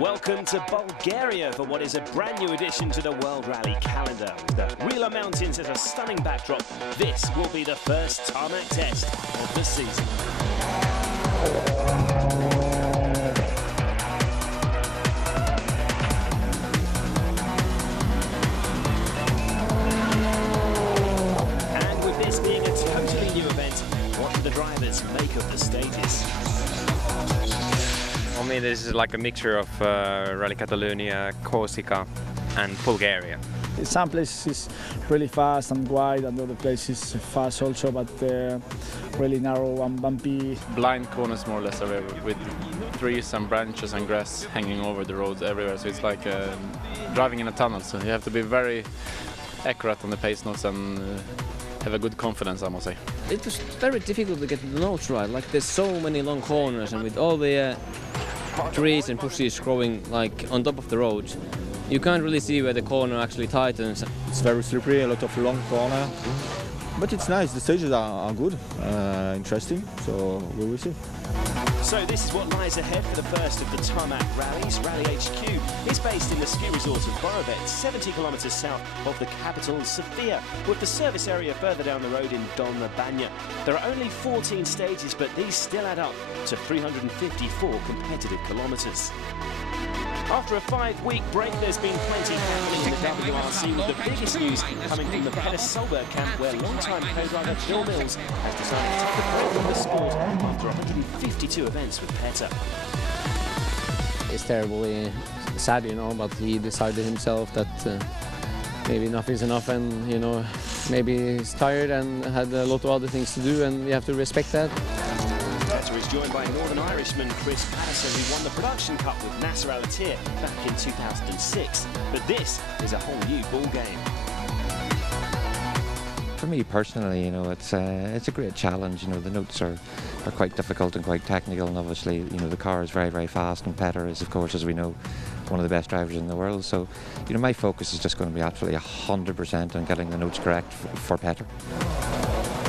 Welcome to Bulgaria for what is a brand new addition to the World Rally calendar. The Rila Mountains as a stunning backdrop. This will be the first tarmac test of the season. And with this being a totally new event, what do the drivers make of the stages? For me, this is like a mixture of Rally Catalonia, Corsica and Bulgaria. Some places really fast and wide, and other places fast also, but really narrow and bumpy. Blind corners more or less everywhere, with trees and branches and grass hanging over the roads everywhere, so it's like driving in a tunnel, so you have to be very accurate on the pace notes and have a good confidence, I must say. It was very difficult to get the notes right, like there's so many long corners, and with all the trees and bushes growing like on top of the road, you can't really see where the corner actually tightens. It's very slippery, a lot of long corner, but it's nice. The stages are good, interesting, so we will see. So this is what lies ahead for the first of the tarmac rallies. Rally HQ is based in the ski resort of Borovet, 70 kilometres south of the capital, Sofia, with the service area further down the road in Dolna Banja. There are only 14 stages, but these still add up to 354 competitive kilometres. After a 5-week break, there's been plenty happening in the WRC, with the biggest news coming from the Petter Solberg camp, where long-time co-driver Bill Mills has decided to take a break from the sport after 152 events with Petter. It's terribly sad, you know, but he decided himself that maybe enough is enough, and you know, maybe he's tired and had a lot of other things to do, and we have to respect that. Petter is joined by Northern Irishman Chris Patterson, who won the Production Cup with Nasser Al-Attiyah back in 2006. But this is a whole new ball game. For me personally, you know, it's a great challenge. You know, the notes are quite difficult and quite technical, and obviously, you know, the car is very, very fast, and Petter is, of course, as we know, one of the best drivers in the world. So, you know, my focus is just going to be absolutely 100% on getting the notes correct for Petter.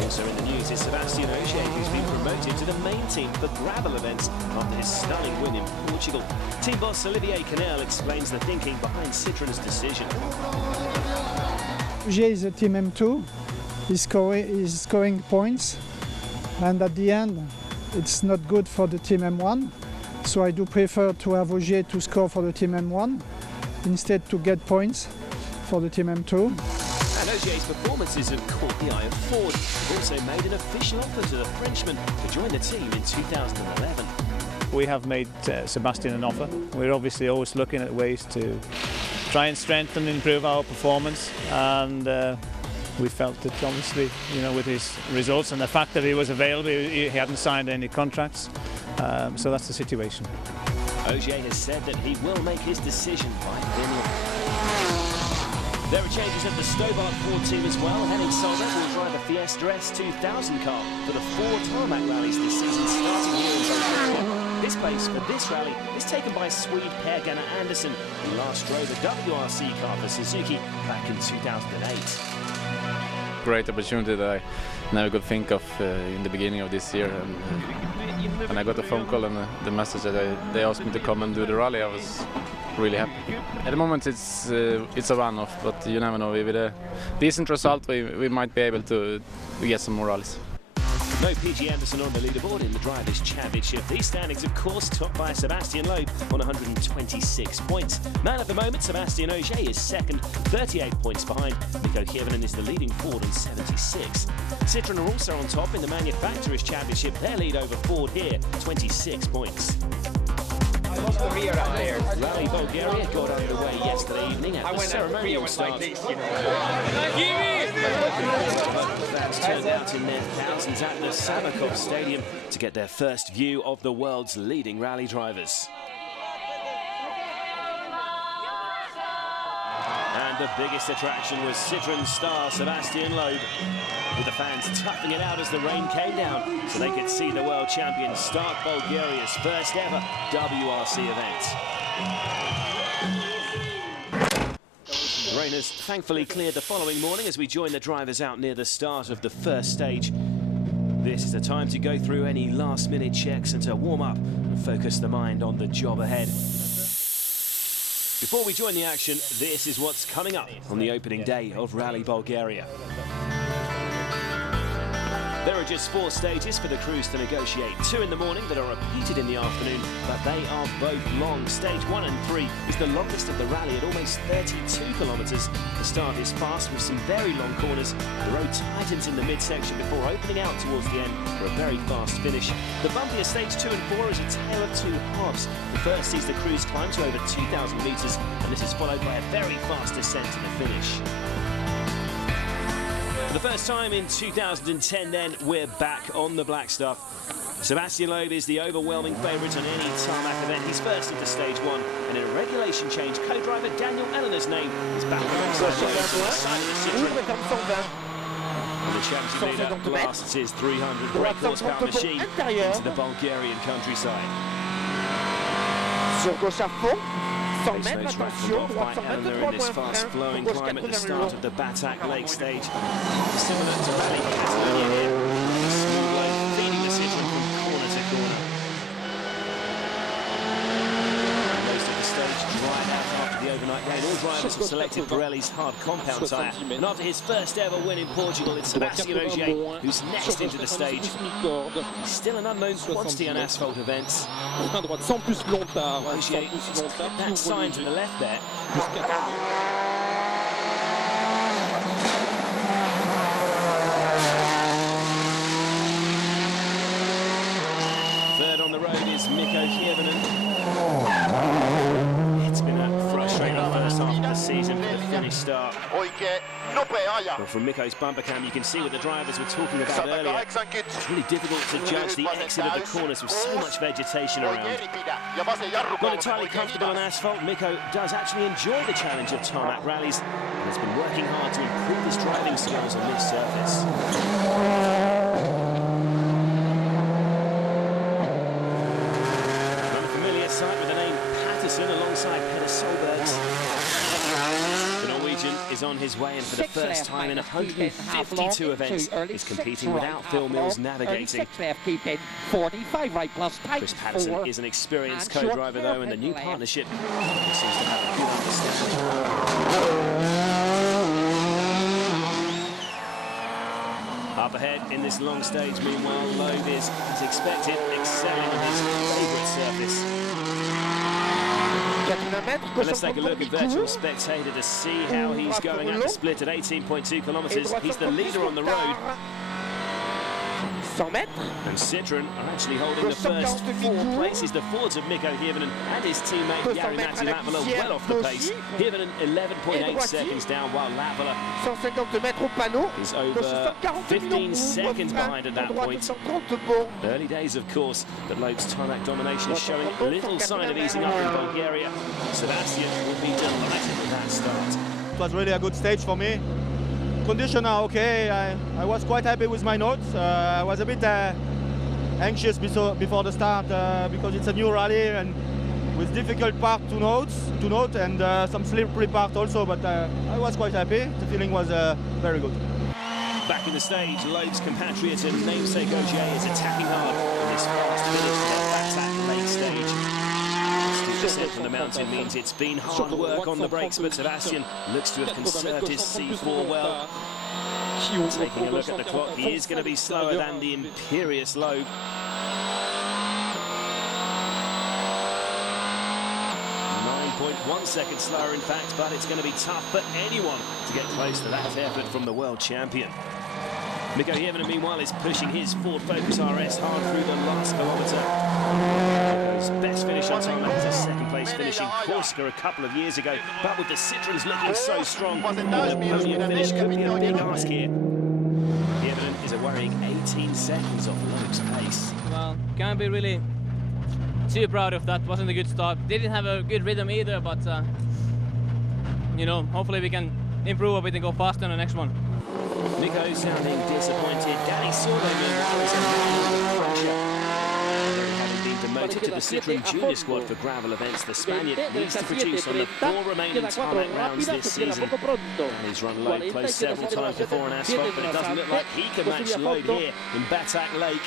Also in the news is Sebastian Ogier, who's been promoted to the main team for gravel events after his stunning win in Portugal. Team boss Olivier Canel explains the thinking behind Citroen's decision. Ogier is a team M2. He's scoring points, and at the end it's not good for the team M1, so I do prefer to have Ogier to score for the team M1 instead to get points for the team M2. And Ogier's performances have caught the eye of Ford, who also made an official offer to the Frenchman to join the team in 2011. We have made Sebastian an offer. We're obviously always looking at ways to try and strengthen and improve our performance, and we felt that obviously, you know, with his results and the fact that he was available, he hadn't signed any contracts, so that's the situation. Ogier has said that he will make his decision by Finland. There are changes at the Stobart Ford team as well. Henning Solberg will drive a Fiesta S2000 car for the 4 tarmac rallies this season, starting here in Bulgaria. His place for this rally is taken by Swede Per Gunnar Andersson, who last drove a WRC car for Suzuki back in 2008. Great opportunity that I never could think of in the beginning of this year, and when I got a phone call and the message that they asked me to come and do the rally, I was really happy. At the moment it's a one-off, but you never know. With a decent result we might be able to get some more rallies. No PG Anderson on the leaderboard in the Drivers' Championship. These standings, of course, topped by Sebastian Loeb on 126 points. Man of the moment, Sebastian Ogier is second, 38 points behind. Mikko Hirvonen is the leading Ford on 76. Citroen are also on top in the Manufacturers' Championship. Their lead over Ford here, 26 points. Rally Bulgaria got underway yesterday evening at the ceremonial start. Fans turned out in their thousands at the Samakov Stadium to get their first view of the world's leading rally drivers. And the biggest attraction was Citroen star Sebastian Loeb, with the fans toughing it out as the rain came down so they could see the world champion start Bulgaria's first ever WRC event. The rain has thankfully cleared the following morning as we join the drivers out near the start of the first stage. This is the time to go through any last-minute checks and to warm up and focus the mind on the job ahead. Before we join the action, this is what's coming up on the opening day of Rally Bulgaria. There are just 4 stages for the crews to negotiate. 2 in the morning that are repeated in the afternoon, but they are both long. Stage 1 and 3 is the longest of the rally at almost 32 kilometres. The start is fast with some very long corners. The road tightens in the midsection before opening out towards the end for a very fast finish. The bumpier stage 2 and 4 is a tale of 2 halves. The first sees the crews climb to over 2,000 metres, and this is followed by a very fast descent to the finish. For the first time in 2010 then, we're back on the black stuff. Sebastian Loeb is the overwhelming favourite on any tarmac event. He's first into stage 1, and in a regulation change, co-driver Daniel Eleanor's name is back alongside Loeb on the side of the Citroën. And the championship leader blasts his 300 brake horsepower machine into the Bulgarian countryside. Pace no track from off by Eleanor in this fast-flowing climb at the start of the Batak Lake stage. Similar to Rally Catalonia here, a smooth load feeding the Citroën from corner to corner. Most of the stage dried out after the overnight rain. All drivers have selected Pirelli's hard compound tyre. And after his first ever win in Portugal, it's Sebastian Ogier who's next into the stage. He's still an unknown quantity on asphalt events. Ogier, that sign to the left there. Third on the road is Mikko Hirvonen. It's been a frustrating first half of the season for the Finnish star. Well, from Mikko's bumper cam, you can see what the drivers were talking about earlier. It's really difficult to judge the exit of the corners with so much vegetation around. Not entirely comfortable on asphalt, Mikko does actually enjoy the challenge of tarmac rallies and has been working hard to improve his driving skills on this surface. Sight with the name Patterson alongside Peter Solbergs. The Norwegian is on his way, and for the first time in 152 events, is competing without Phil Mills navigating. Chris Patterson is an experienced co-driver though, and the new partnership seems to have a good understanding. Up ahead in this long stage, meanwhile, Loeb is, as expected, excelling on his favourite surface. Well, let's take a look at virtual spectator to see how he's going at the split at 18.2 kilometres. He's the leader on the road. And Citroën are actually holding the first 4 places. The Fords of Mikko Hirvonen and his teammate Jari-Matti Latvala well off the pace. Hirvonen 11.8 seconds down, while Latvala is over 15 seconds behind at that point. Early days, of course, but Loeb's tarmac domination is showing little sign of easing up in Bulgaria. Sebastian will be delighted with that start. It was really a good stage for me. Conditions are okay. I was quite happy with my notes. I was a bit anxious before the start because it's a new rally and with difficult part to note and some slippery part also, but I was quite happy. The feeling was very good. Back in the stage, Loeb's compatriot and namesake Ogier is attacking hard on this fast finish to the Batak Lake stage. Steep descent from the mountain means it's been hard work on the brakes, but Sebastian looks to have conserved his C4 well. Taking a look at the clock, he is going to be slower than the imperious Loeb. 9.1 seconds slower, in fact, but it's going to be tough for anyone to get close to that effort from the world champion. Mikko Hirvonen, meanwhile, is pushing his Ford Focus RS hard through the last kilometre. Mikko's best finish on tarmac is a second-place finish in Corsica a couple of years ago, but with the Citroëns looking so strong, the podium finish could be a big ask here. Hirvonen is a worrying 18 seconds off Loeb's pace. Well, can't be really too proud of that. Wasn't a good start. Didn't have a good rhythm either, but you know, hopefully we can improve a bit and go faster on the next one. Mikko sounding disappointed. Danny Sordo, meanwhile, is under pressure. Having been demoted to the Citroën Junior squad for gravel events, the Spaniard needs to produce on the 4 remaining tarmac rounds this season. He's run Loeb close several times before on asphalt, but it doesn't look like he can match Loeb here in Batak Lake.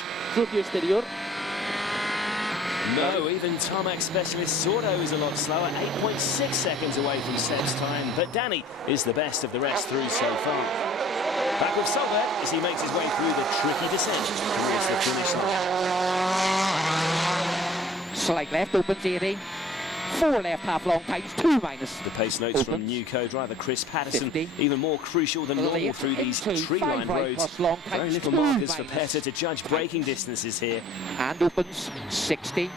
No, even tarmac specialist Sordo is a lot slower, 8.6 seconds away from Seb's time, but Danny is the best of the rest through so far. Back with Solberg as he makes his way through the tricky descent towards the finish line. Slight left, opens 80. 4 left, half long tightens, 2 minus. The pace notes from new co-driver Chris Patterson, 50. even more crucial than normal through these tree-lined roads. Very little markers for Petter to judge braking distances here. And opens 60.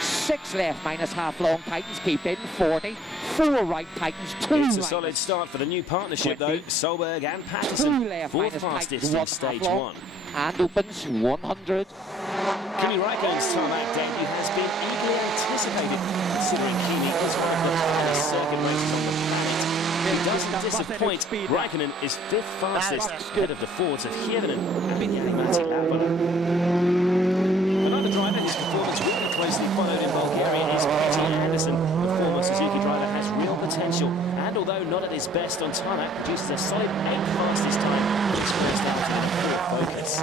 6 left minus half long tightens, keep in 40. 4 right tightens, 2 It's a solid start for the new partnership 20. though. Solberg and Patterson, 2 left fourth minus fastest tightens, in 1 stage half long. 1. And opens 100. Kimi Räikkönen's tarmac debut has been eagerly anticipated, considering Kimi is one of the hardest circuit races on the planet. He doesn't disappoint. Räikkönen is 5th fastest, ahead of the Fords of Hirvonen and Veli-Matti Latvala. Another driver whose performance will be closely followed in Bulgaria is Petty Anderson. The former Suzuki driver has real potential, and although not at his best on tarmac, produces a solid 8th fastest time in his first outing in full focus.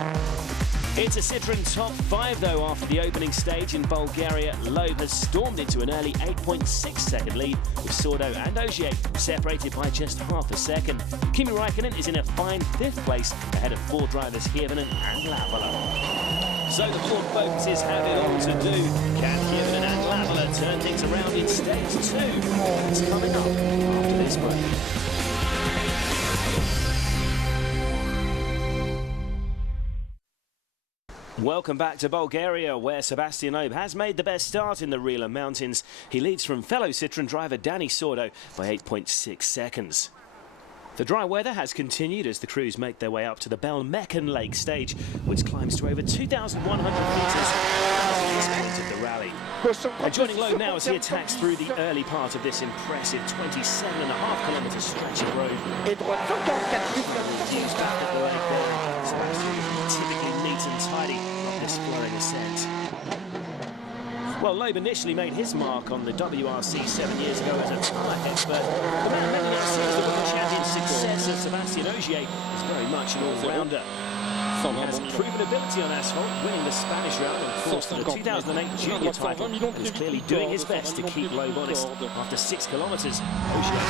It's a Citroën top 5 though after the opening stage in Bulgaria. Loeb has stormed into an early 8.6 second lead with Sordo and Ogier separated by just half a second. Kimi Räikkönen is in a fine 5th place ahead of Ford drivers Hirvonen and Latvala. So the Ford Focuses have it all to do. Can Hirvonen and Latvala turn things around in stage 2? It's coming up after this break. Welcome back to Bulgaria, where Sebastian Loeb has made the best start in the Rila Mountains. He leads from fellow Citroën driver Danny Sordo by 8.6 seconds. The dry weather has continued as the crews make their way up to the Belmeken Lake stage, which climbs to over 2,100 metres at this point of the rally. And joining Loeb now as he attacks through the early part of this impressive 27.5 kilometre stretch of road. Typically neat and tidy of this flowing ascent. Well, Loeb initially made his mark on the WRC 7 years ago as a tarmac expert. The man handing out sees the world champion success of Sebastian Ogier is very much an all-rounder. He has proven ability on asphalt, winning the Spanish round and course for the 2008 junior title, and is clearly doing his best to keep Loeb honest. After 6 kilometres, Ogier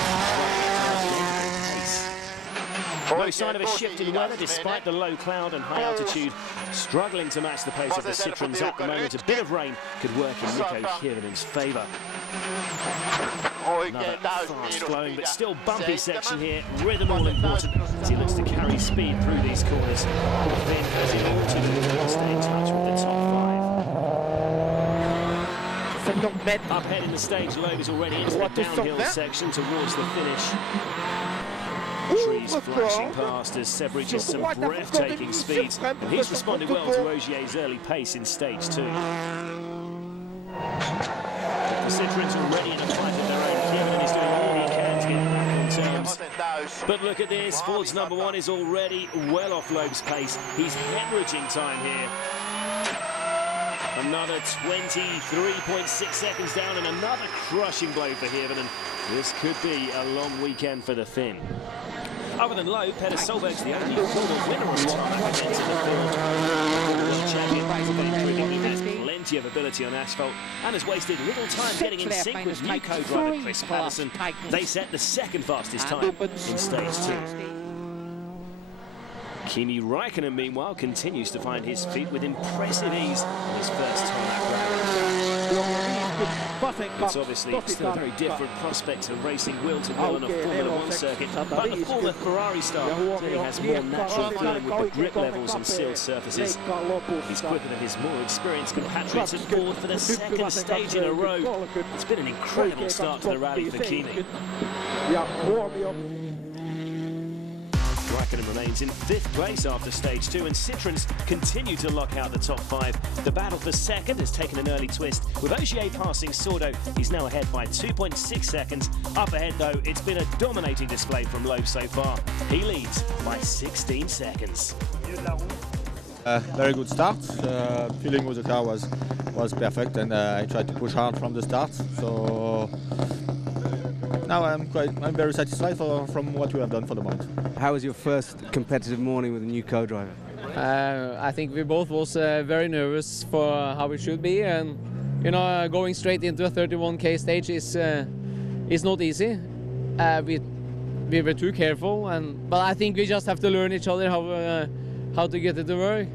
no sign of a shift in weather despite the low cloud and high altitude. Struggling to match the pace of the Citroëns at the moment. A bit of rain could work in Nico Hirvonen's favour. Another fast flowing but still bumpy section here. Rhythm all important as he looks to carry speed through these corners. Finn has it all to do to stay in touch with the top 5. Up ahead in the stage, Loeb is already into the downhill section towards the finish. Trees flashing past as Seb reaches some breathtaking speeds, and he's responded well to Ogier's early pace in stage 2. The Citroëns already in a fight of their own. Hirvonen is doing all he can to get back on terms. But look at this, Ford's number 1 is already well off Loeb's pace. He's hemorrhaging time here. Another 23.6 seconds down and another crushing blow for Hirvonen. This could be a long weekend for the Finn. Other than Loeb, Petter Solberg's the only former winner on tarmac events in the field. The world champion has plenty of ability on asphalt and has wasted little time getting in sync with new co-driver Chris Patterson. They set the 2nd fastest time in stage 2. Kimi Räikkönen, meanwhile, continues to find his feet with impressive ease in his first tarmac rally. It's obviously still a very different prospect to racing wheel-to-wheel on a Formula 1 circuit, but the former Ferrari star clearly has more natural feeling with the grip levels on sealed surfaces. He's quicker than his more experienced compatriots at Ford for the 2nd stage in a row. It's been an incredible start to the rally for Kimi. Räikkönen remains in 5th place after stage 2, and Citroëns continue to lock out the top 5. The battle for 2nd has taken an early twist, with Ogier passing Sordo. He's now ahead by 2.6 seconds. Up ahead, though, it's been a dominating display from Loeb so far. He leads by 16 seconds. Very good start. Feeling with the car was perfect, and I tried to push hard from the start. So now I'm very satisfied from what we have done for the moment. How was your first competitive morning with a new co-driver? I think we both was very nervous for how it should be, and you know, going straight into a 31k stage is not easy. We were too careful, but I think we just have to learn each other how to get it to work.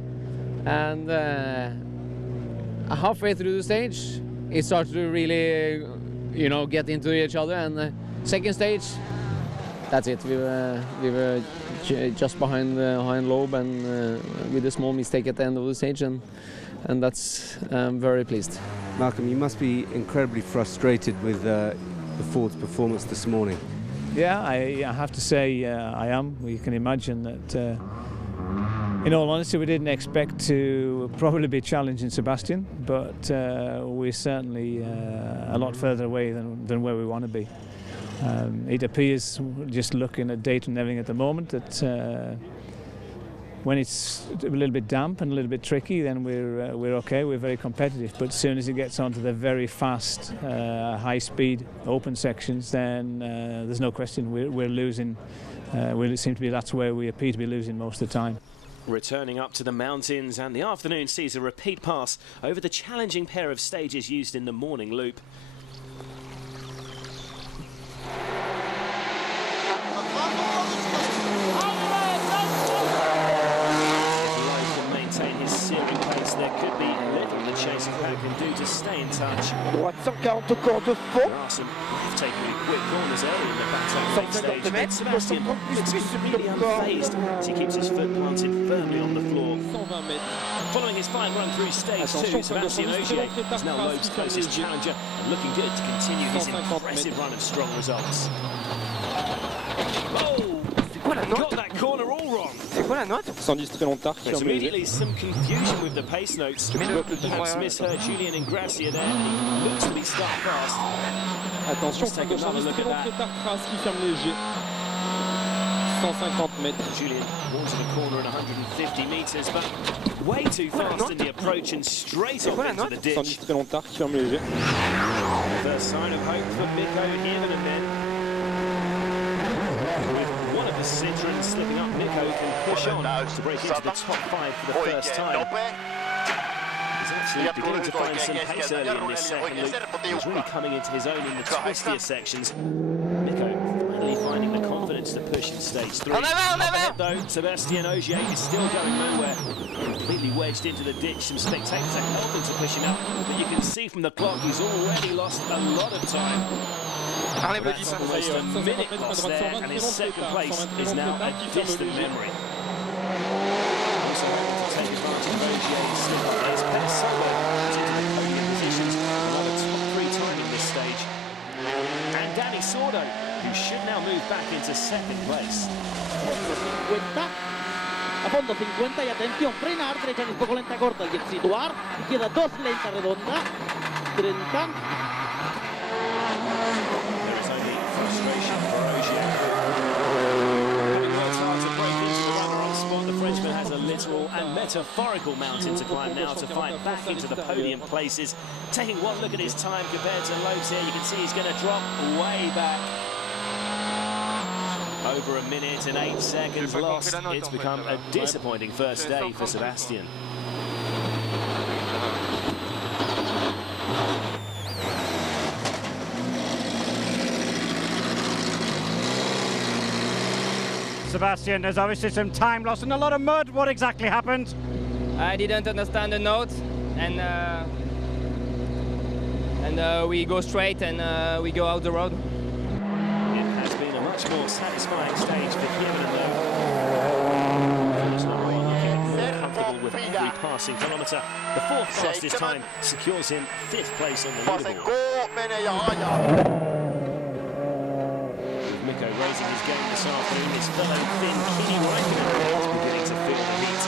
And halfway through the stage, it started to really, you know, get into each other. And second stage, that's it. We were just behind Loeb, and with a small mistake at the end of the stage, and that's I'm very pleased. Malcolm, you must be incredibly frustrated with the Ford's performance this morning. Yeah, I have to say I am. You can imagine that, in all honesty, we didn't expect to probably be challenging Sebastian, but we're certainly a lot further away than where we want to be. It appears, just looking at data and everything at the moment, that when it's a little bit damp and a little bit tricky, then we're okay. We're very competitive. But as soon as it gets onto the very fast, high-speed open sections, then there's no question we're losing. We seem to be that's where we appear to be losing most of the time. Returning up to the mountains, and the afternoon sees a repeat pass over the challenging pair of stages used in the morning loop. There could be little the chase pack can do to stay in touch. Droite 140 encore de fond. There are some breathtakingly quick corners early in the back stage, but Sebastian looks completely unfazed as he keeps his foot planted firmly on the floor. Following his fine run through stage 2, Sebastian Ogier is now Loeb's closest challenger and looking good to continue his impressive run of strong results. Oh! Got that corner all wrong. C'est quoi la note? 110 très longtemps. There's immediately some confusion with the pace notes. Perhaps misheard Julian and Gracia there. He looks to be start fast. Attention, let's take another look at that. Tarkowski ferme léger. 150 mètres. Julian wanted a corner at 150 metres, but way too fast in the approach and straight off into the ditch. 110 très longtemps, ferme léger. First sign of hope for Mikko here and then. One of the Citroens slipping up, Mikko can push on to break into the top 5 for the first time. He's actually beginning to find some pace early in this second loop. He's really coming into his own in the twistier sections. Mikko finally finding the confidence to push in stage 3. Though Sebastian Ogier is still going nowhere. Completely wedged into the ditch. Some spectators are helping to push him out, but you can see from the clock he's already lost a lot of time. That's almost a minute lost there, and his second place is now a distant memory. Also able to take advantage of Ogier's slip up there. His best solo into the podium positions, another top 3 time in this stage. And Danny Sordo, who should now move back into second place. A fondo 50 y atención, frenar, derecha un poco lenta corta y situar, y queda 2 lenta redonda, 30. Frustration for Ogier. Having worked hard to break into the runner-on spot, the Frenchman has a literal and metaphorical mountain to climb now to fight back into the podium places. Taking one look at his time compared to Loeb's here, you can see he's going to drop way back. Over a minute and 8 seconds lost. It's become a disappointing first day for Sebastian. Sebastian, there's obviously some time lost and a lot of mud. What exactly happened? I didn't understand the note, and we go straight and we go out the road. It has been a much more satisfying stage for Kieran He's not really looking more comfortable with every passing kilometre. The 4th fastest time secures him 5th place on the leaderboard. Mikko raising his game this afternoon. His fellow Finn Kimi Räikkönen is beginning to feel the heat.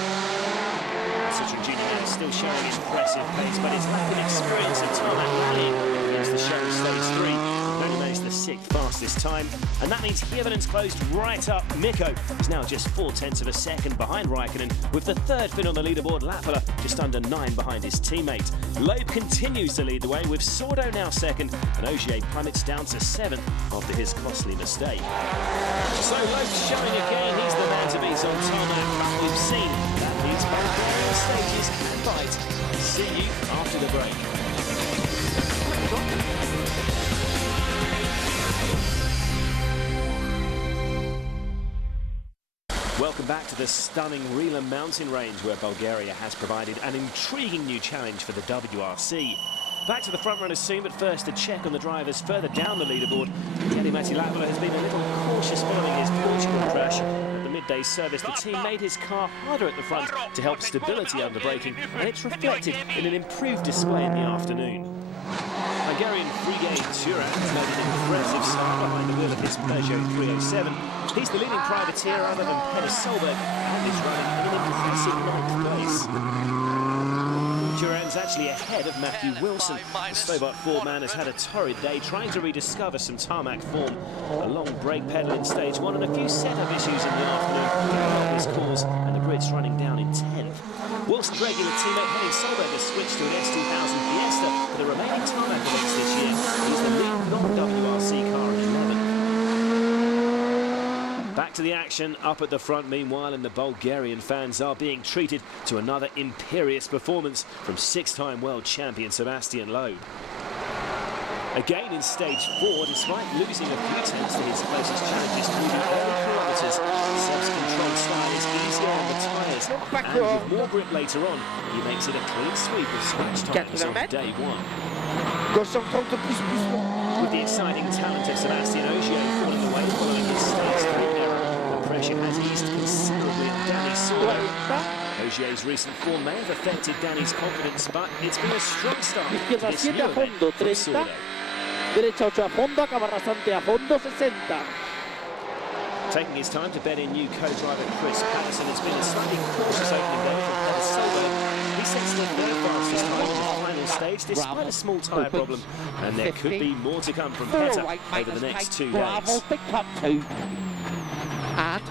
Citroen Junior now still showing impressive pace, but his lack of experience of tarmac rallying begins to show stage 3. He only managed the 6th fastest time, and that means Kievenen's closed right up. Mikko is now just 0.4 of a second behind Räikkönen, with the 3rd Finn on the leaderboard, Lappala, just under 9 behind his teammate. Loeb continues to lead the way, with Sordo now 2nd, and Ogier plummets down to 7th after his costly mistake. So Loeb's showing again he's the man to beat on tarmac. We've seen that he These Bulgarian stages and bite. See you after the break. Welcome back to the stunning Rila mountain range, where Bulgaria has provided an intriguing new challenge for the WRC. Back to the front runners soon, but first a check on the drivers further down the leaderboard. Matti Latvala has been a little cautious following his Portugal crash. At the midday service, the team made his car harder at the front to help stability under braking, and it's reflected in an improved display in the afternoon. Hungarian Frigay Turan has made an impressive start behind the wheel of his Peugeot 307. He's the leading privateer other than Peter Solberg, and is running in an impressive 9th place. Turan's actually ahead of Matthew Wilson. The Stobart Ford man has had a torrid day trying to rediscover some tarmac form. A long brake pedal in stage 1 and a few setup issues in the afternoon helped his cause, and the grid's running down in 10th. Wilson's regular teammate Henning Solberg has switched to an S2000 Fiesta for the remaining tarmac events this year. He's the lead non-WRC car in 11th. Back to the action up at the front meanwhile, and the Bulgarian fans are being treated to another imperious performance from 6-time world champion Sebastian Loeb. Again in stage 4, despite losing a few tenths to his closest challenges through the early kilometres, Seb's control style is easier on the tyres, and with more grip later on, he makes it a clean sweep of scratch tyres on day 1. With the exciting talent of Sébastien Ogier falling away following his stage 3 error, the pressure has eased considerably on Danny Sordo. Ogier's recent form may have affected Danny's confidence, but it's been a strong start to this new event for Sordo. Derecha 8 a fondo, acaba rasante a fondo, 60. Taking his time to bed in new co-driver Chris Patterson, has been a slightly cautious opening day for Peter Solberg. He sets the third fastest time in the final stage despite a small tyre problem, and there could be more to come from Peter over the next 2 days. Big top 2. And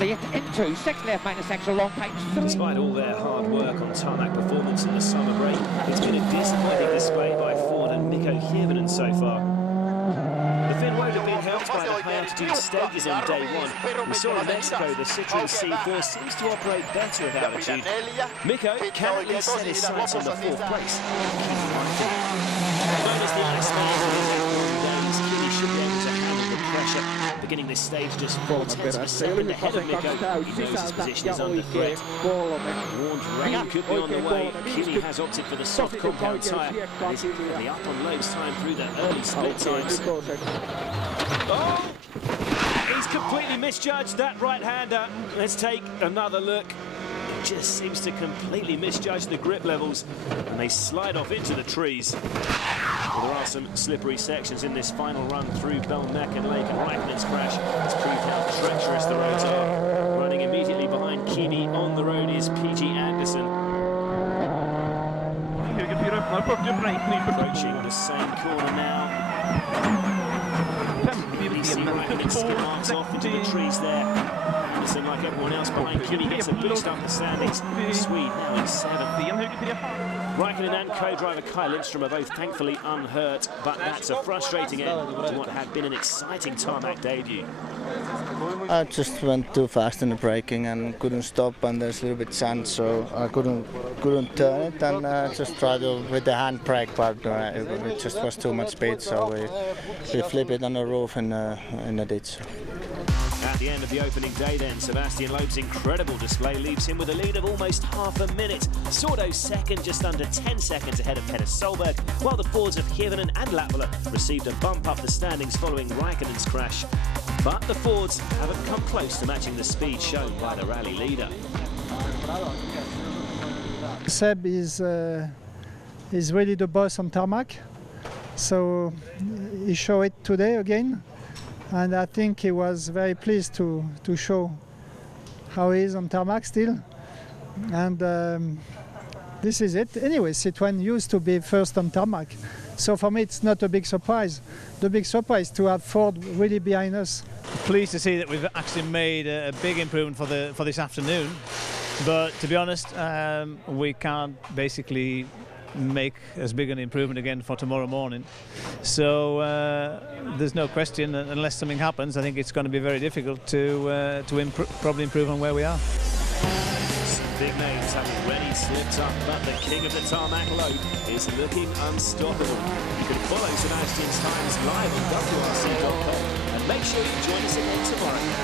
late into 6 left minus extra long times 3. Despite all their hard work on tarmac performance in the summer break, it's been a disappointing display by Ford and Mikko Hirvonen so far. The Finn won't have been helped by the high-altitude stages on day 1. We saw in Mexico the Citroen C4 seems to operate better at altitude. Mikko can at least set his sights on the 4th place. Minus the Iceman in his days, Kimi should be able to handle the pressure. Beginning this stage just 4 tenths of a second ahead of Mikko. He knows his position is under threat. Warned rain could be on the way. Kimi has opted for the soft compound tyre. He's currently up on Loeb's time through the early split times. Oh! He's completely misjudged that right-hander. Let's take another look. Just seems to completely misjudge the grip levels, and they slide off into the trees. Well, there are some slippery sections in this final run through Belmecken Lake, and Raikkonen's crash has proved how treacherous the roads are. Running immediately behind Kimi on the road is PG Anderson. Approaching the same corner now. You see Raikkonen skid marks off into the trees there. Anderson, like everyone else behind Kimi, gets a boost up the standings. The Swede now in 7th. Raikkonen and co-driver Kai Lindström are both thankfully unhurt, but that's a frustrating end to what had been an exciting tarmac debut. I just went too fast in the braking and couldn't stop, and there's a little bit sand, so I couldn't turn it, and just tried to with the handbrake, but it just was too much speed, so we flipped it on the roof in the ditch. At the end of the opening day then, Sebastian Loeb's incredible display leaves him with a lead of almost half a minute. Sordo's second, just under 10 seconds ahead of Peter Solberg, while the Fords of Hirvonen and Latvala received a bump up the standings following Raikkonen's crash. But the Fords haven't come close to matching the speed shown by the rally leader. Seb is really the boss on tarmac, so he showed it today again. And I think he was very pleased to show how he is on tarmac still. And this is it. Anyway, Citroën used to be first on tarmac. So for me, it's not a big surprise. The big surprise is to have Ford really behind us. Pleased to see that we've actually made a big improvement for this afternoon. But to be honest, we can't basically make as big an improvement again for tomorrow morning. So there's no question, unless something happens, I think it's going to be very difficult to probably improve on where we are. big names have already slipped up, but the king of the tarmac load is looking unstoppable. You can follow Sebastian's times live on WRC.com, and make sure you join us again tomorrow.